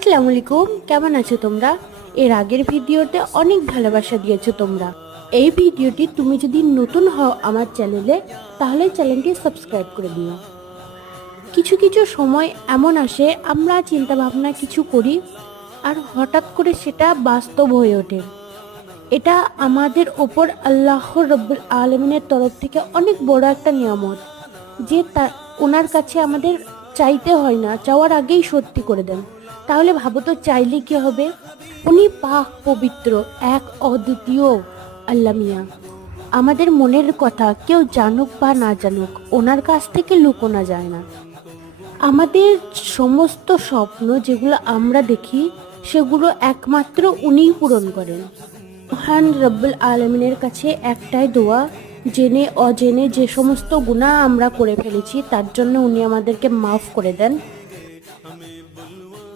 আসসালামু আলাইকুম, কেমন আছো তোমরা? এর আগের ভিডিওতে অনেক ভালোবাসা দিয়েছো তোমরা। এই ভিডিওটি তুমি যদি নতুন হও আমার চ্যানেলে, তাহলে চ্যানেলটি সাবস্ক্রাইব করে দিও। কিছু কিছু সময় এমন আসে, আমরা চিন্তা ভাবনা কিছু করি আর হঠাৎ করে সেটা বাস্তব হয়ে ওঠে। এটা আমাদের ওপর আল্লাহ রব্বুল আলমিনের তরফ থেকে অনেক বড় একটা নিয়ামত, যে ওনার কাছে আমাদের চাইতে হয় না, চাওয়ার আগেই সত্যি করে দেন। তাহলে ভাবো তো, চাইলে কি হবে? উনি পাক পবিত্র, এক অদ্বিতীয় আল্লাহ মিয়া। আমাদের মনের কথা কেউ জানুক বা না জানুক, ওনার কাছ থেকে লুকোনো যায় না। আমাদের সমস্ত স্বপ্ন যেগুলো আমরা দেখি, সেগুলো একমাত্র উনিই পূরণ করেন। মহান রব্বুল আলমিনের কাছে একটাই দোয়া, জেনে অজেনে যে সমস্ত গুনাহ আমরা করে ফেলেছি তার জন্য উনি আমাদেরকে মাফ করে দেন।